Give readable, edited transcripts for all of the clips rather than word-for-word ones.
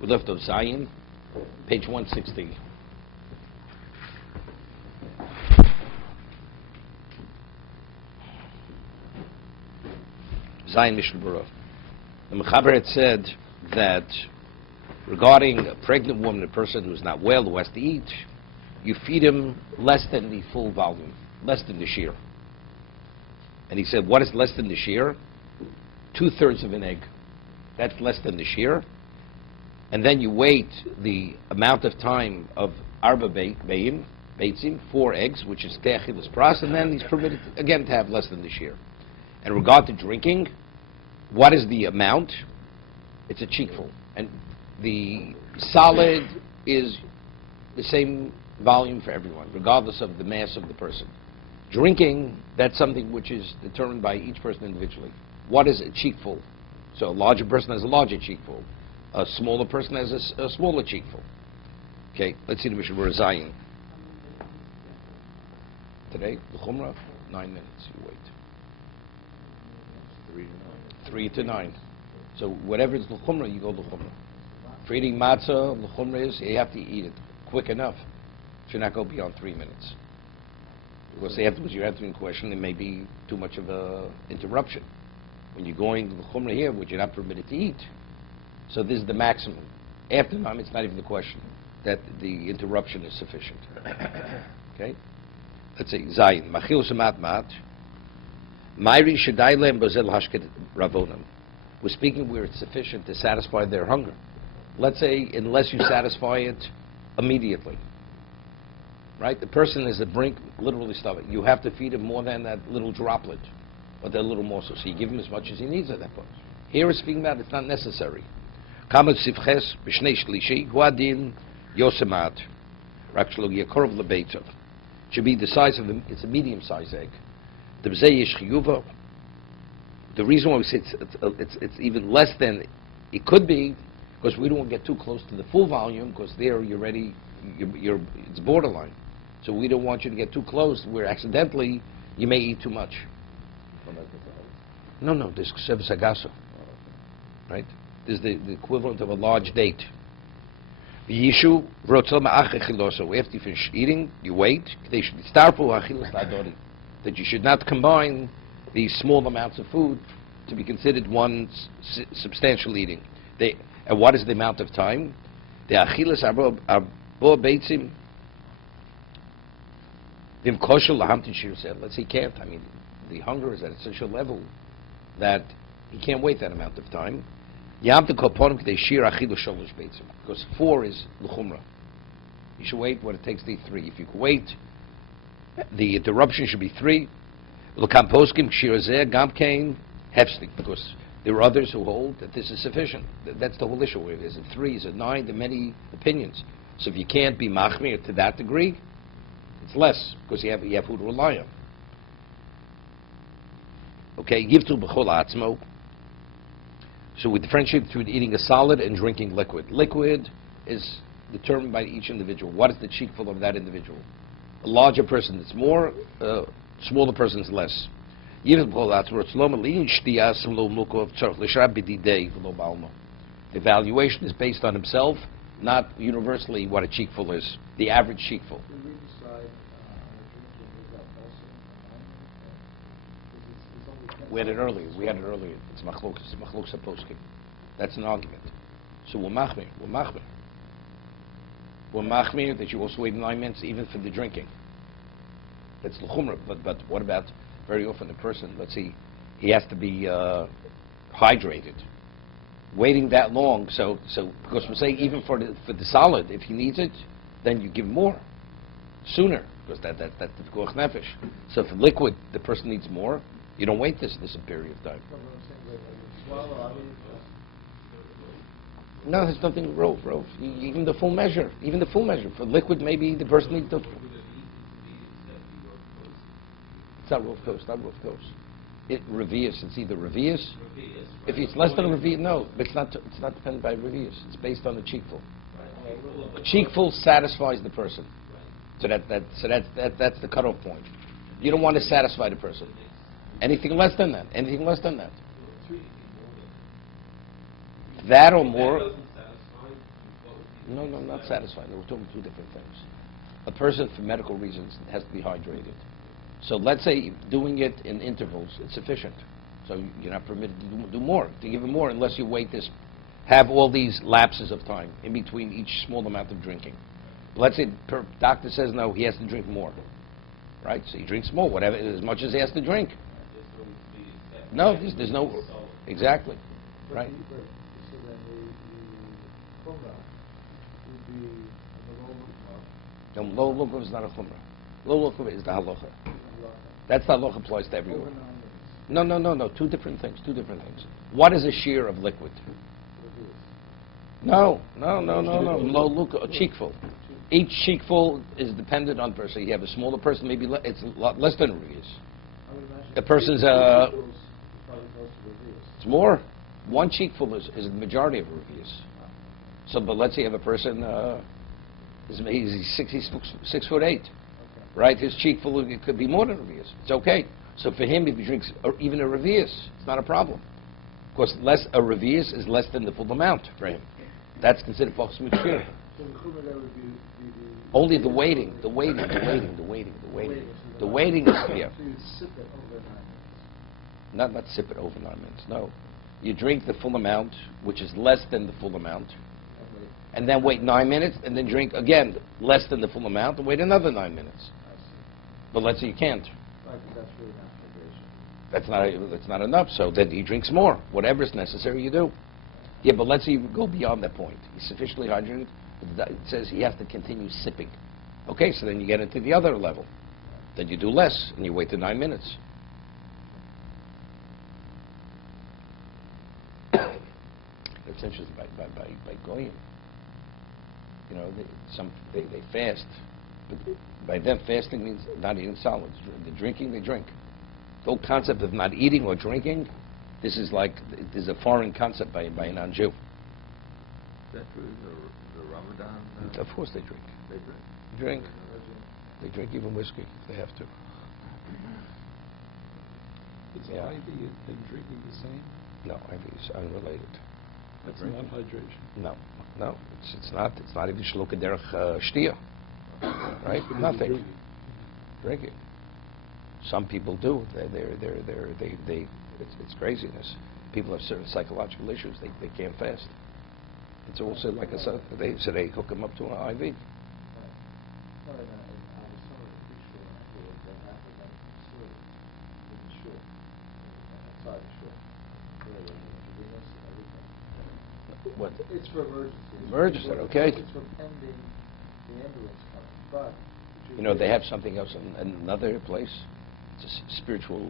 We left of Zion, page 160. Zion Mishna BeruraYom. The Mechaber had said that regarding a pregnant woman, a person who's not well, who has to eat, you feed him less than the full volume, less than the shear. And he said, what is less than the shear? 2/3 of an egg. That's less than the shear. And then you wait the amount of time of arba beitzim, 4 eggs, which is te'achilas pras, and then he's permitted again to have less than the shear. In regard to drinking, what is the amount? It's a cheekful. And the solid is the same volume for everyone, regardless of the mass of the person. Drinking, that's something which is determined by each person individually. What is a cheekful? So a larger person has a larger cheekful. A smaller person has a smaller cheekful. Okay, let's see the Mishna BeruraYom Zion. Today, the Chumrah, 9 minutes, you wait. 3 to 9. So whatever is the Chumrah, you go to Chumrah. For eating matzah, the Chumrah is, you have to eat it quick enough. Should not go beyond 3 minutes. Because afterwards you're answering a question, there may be too much of a interruption. When you're going to the Chumrah here, which you're not permitted to eat, so this is the maximum. After 9, it's not even the question that the interruption is sufficient. Okay? Let's say, Zayin, Machil Samat Mat, Mayri Shadailem Bozel Hashket Ravonim. We're speaking where it's sufficient to satisfy their hunger. Let's say, unless you satisfy it immediately. Right? The person is at brink, literally starving. You have to feed him more than that little droplet, or that little morsel. So you give him as much as he needs at that point. Here we're speaking about it's not necessary. Kamat Sivches B'Shnei Shlishi Huadin Yosemat Rakshlo Yakorov Lebeitov. Should be the size of it's a medium-sized egg. The reason why we say it's even less than it could be, because we don't want to get too close to the full volume, because there you're ready, it's borderline. So we don't want you to get too close where accidentally you may eat too much. No, this is Sev Sagaso. Right? This is the equivalent of a large date. Yishu after you finish eating, you wait. That you should not combine these small amounts of food to be considered one substantial eating. And what is the amount of time? The achilas arbo beitzim. Let's say he can't. I mean, the hunger is at such a level that he can't wait that amount of time. Because 4 is l'chumrah. You should wait what it takes to eat 3. If you can wait, the interruption should be 3. Because there are others who hold that this is sufficient. That's the whole issue. Is it 3? Is it 9? There are many opinions. So if you can't be machmir to that degree, it's less because you have who to rely on. Okay, yivtu b'chol atzmo. So we differentiate between eating a solid and drinking liquid. Liquid is determined by each individual. What is the cheekful of that individual? A larger person is more, a smaller person is less. The evaluation is based on himself, not universally what a cheekful is. The average cheekful. We had it earlier. It's machlok saposkim. That's an argument. So we're machmir. We're machmir that you also wait 9 minutes even for the drinking. That's l'chumrah. But what about very often the person? Let's see, he has to be hydrated. Waiting that long, so because we're saying even for the solid, if he needs it, then you give more sooner because that's the koach nefesh. So for liquid, the person needs more. You don't wait this period of time. No, there's nothing rove. Even the full measure. For liquid, maybe the person needs the. It's not rove toast. It revius. It's either revius. If it's less than a revius, no. But it's not dependent by revius. It's based on the cheekful. Cheekful satisfies the person. So that's the cutoff point. You don't want to satisfy the person. Anything less than that. That or more. No, no, not satisfied. We're talking two different things. A person, for medical reasons, has to be hydrated. So let's say doing it in intervals, it's sufficient. So you're not permitted to do more, to give him more, unless you wait this, have all these lapses of time in between each small amount of drinking. Let's say doctor says no, he has to drink more, right? So he drinks more, whatever, as much as he has to drink. No, there's no, exactly, right? So then the chumrah would be on the Low lukah is not a chumrah. Low lukah is the halacha. That's the halacha applies to everyone. No. Two different things. What is a shear of liquid? No. Low lukah, a cheekful. Each cheekful is dependent on person. You have a smaller person, maybe it's a lot less than a revius. The person's it's more. One cheekful is the majority of a revius. So, but let's say you have a person, he's 6'8", right? His cheekful, it could be more than a revius. It's okay. So for him, if he drinks even a revius, it's not a problem. Of course, a revius is less than the full amount for him. That's considered pachas mikshir. So the chumrah there would be Only the waiting. The waiting is yeah. So you sip it over 9 minutes. Not sip it over 9 minutes. No, you drink the full amount, which is less than the full amount, and then wait 9 minutes, and then drink again less than the full amount, and wait another 9 minutes. But let's say you can't. Right, but that's really not hydration. That's not enough. So then he drinks more. Whatever is necessary, you do. Yeah, but let's say you go beyond that point. He's sufficiently hydrated. It says he has to continue sipping. Okay, so then you get into the other level. Then you do less, and you wait the 9 minutes. It's interesting by goyim. You know, they fast, but by them fasting means not eating solids. The drinking, they drink. The whole concept of not eating or drinking, this is a foreign concept by a non-Jew. Is that true? The Ramadan? Of course they drink. They drink. Drink. They drink even whiskey if they have to. Is Yeah. IV and drinking the same? No, IV is unrelated. That's not hydration. No, it's not. It's not even shluka derech shtia, right? Nothing. Drinking. Some people do. It's craziness. People have certain psychological issues. They can't fast. It's also like they hook them up to an IV. What? It's for emergency. Emergency, okay. It's for pending the ambulance coming. But You know, they have something else in another place. It's a spiritual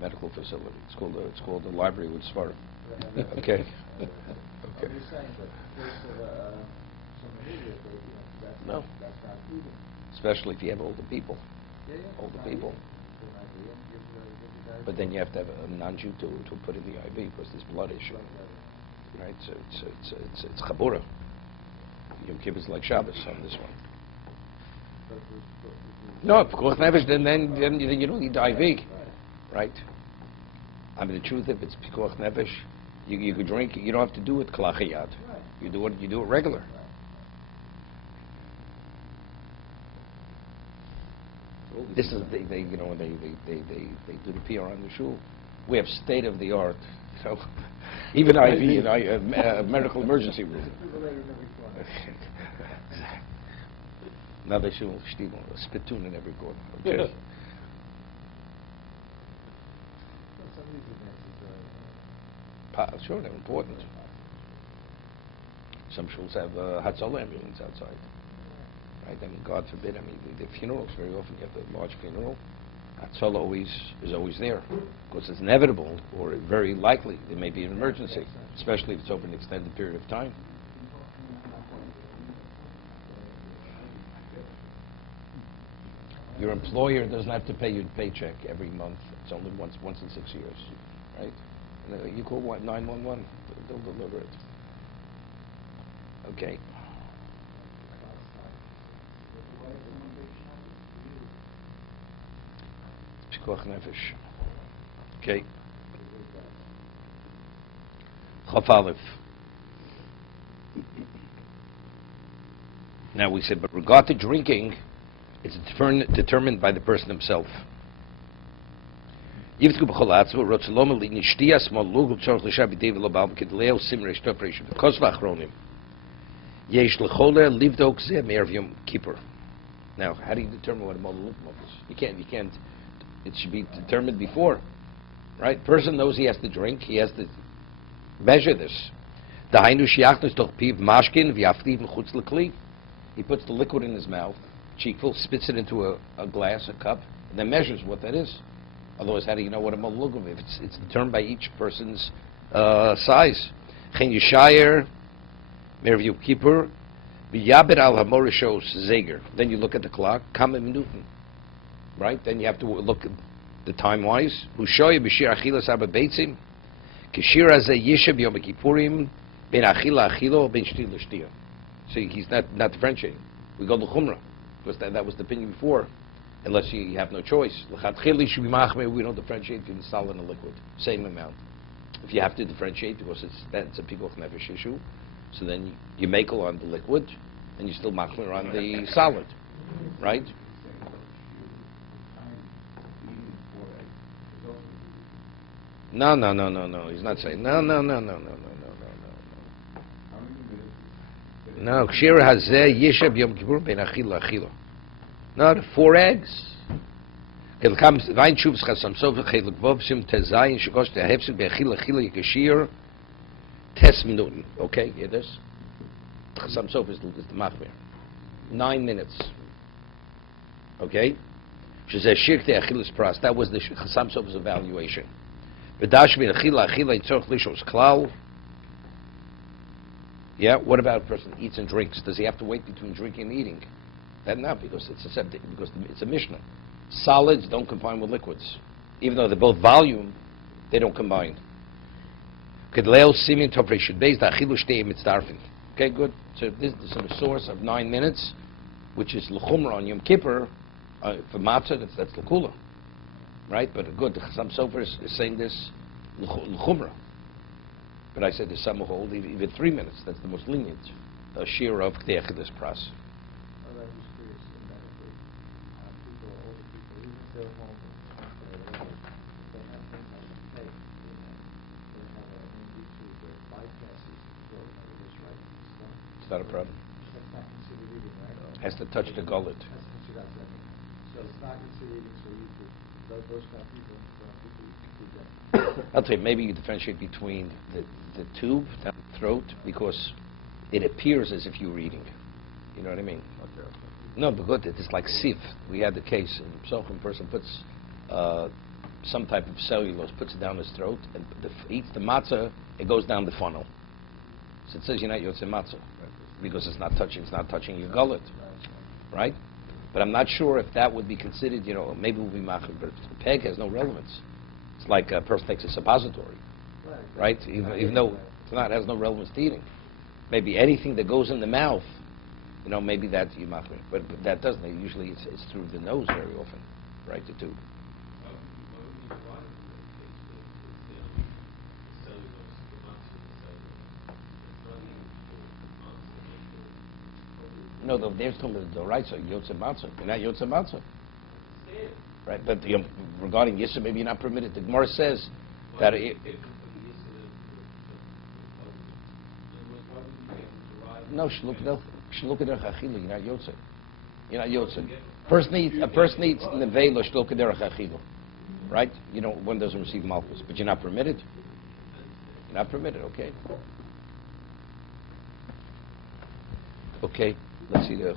medical facility. It's called the Library with Svarim. Okay. I'm just saying that in case of some immediate, No. that's not eating. Especially if you have older people. Yeah, Older it's not people. eating. It's an idea. Give the guys But then you have to have a non-Jew to put in the IV because there's blood issue. Right? So it's chabura. Yom Kippur is like Shabbos on this one. No, of course, never. Then you don't need the IV, right? I mean, the truth, if it's pikuach nefesh, you could drink. You don't have to do it kalachiyad. You do it regular. This is they do the PR on the shul. We have state of the art. So even IV and medical emergency room. Another shul, a spittoon in every corner. Okay. Sure, they're important. Some shuls have Hatzalah ambulance outside. Right? I mean, God forbid. I mean, the funerals very often you have a large funeral. Hatzalah is always there because it's inevitable or very likely there may be an emergency, especially if it's over an extended period of time. Your employer doesn't have to pay you the paycheck every month. It's only once in 6 years, right? And, you call 911, they'll deliver it. Okay. Pikuach nefesh. Okay. Chaf Aleph. Now we said, but regard to drinking, it's determined by the person himself. The Now, how do you determine what a malul is? You can't, it should be determined before, right? Person knows he has to drink, he has to measure this. He puts the liquid in his mouth, cheekful, spits it into a glass, a cup, and then measures what that is. Otherwise, how do you know what a malul is? It's determined by each person's size. Then you look at the clock, kama minuten, right? Then you have to look at the time-wise. Hushoy b'shir achilas arba beitzim, kishir hazeh yisha b'yom kippurim, ben achila achilo, ben shtil l'shtia. See, he's not differentiating. We go to chumrah, because that was the opinion before, unless you have no choice. L'chatchili should be machmir, we don't differentiate between the solid and the liquid, same amount. If you have to differentiate, because it's a pikuach nefesh issue, so then you make on the liquid, and you still machmir on the solid, right? No. He's not saying no. No, kshira hazeh yisha b'yom kippur ben achila achila. No, the 4 eggs. Wein shuvs chasam sofer chelik vovsim tezayin shekosh tehefsik be'achila achila yikashir tes minuten. Okay, hear this? Chasam sofer is the machmir. 9 minutes. Okay? Shezeh shir te'achilas pras. That was the chasam sofer's evaluation. V'dash bin achila achila yitzorch lishos klal. Yeah, what about a person who eats and drinks? Does he have to wait between drinking and eating? Then not, because it's a Mishnah. Solids don't combine with liquids. Even though they're both volume, they don't combine. Okay, good. So this is a source of 9 minutes, which is l'chumra on Yom Kippur. For matzah, that's l'kula. Right? But good, the Chasam Sofer is saying this l'chumra. But I said there's some who hold even 3 minutes. That's the most lenient shear of K'dei Achilas Pras. I was just curious in that if people, older people, even if they're home and they have things like a plate, they have an MD2, their bypasses, or this right in the stomach. It's not a problem. That's not considered eating, right? Has to touch the gullet. That's considered outside. So it's not considered eating, so you could, those kind of people eat that. I'll tell you, maybe you differentiate between the tube down the throat, because it appears as if you were eating. You know what I mean? Okay. No, but it's like sieve. We had the case in Psochim, person puts some type of cellulose, puts it down his throat, and eats the matzah, it goes down the funnel. So it says you're not yotze matzah, because it's not touching your gullet, right? But I'm not sure if that would be considered, maybe it would be machir, but the peg has no relevance. It's like a person takes a suppository, right? Even though it has no relevance to eating. Maybe anything that goes in the mouth, maybe that's yimachmir. But that doesn't. Usually it's through the nose very often, right? The tube. No, there's talking about the right side, yotze matzah. You're not yotze matzah. Right, but regarding Yisra, maybe you're not permitted. The Gemara says that no, shlukadar chachilu. You're not yotze. You're not yotze. A person eats nevela shlukadar chachilu. Right? One doesn't receive malchus, but you're not permitted. You're not permitted. Okay. Okay. Let's see the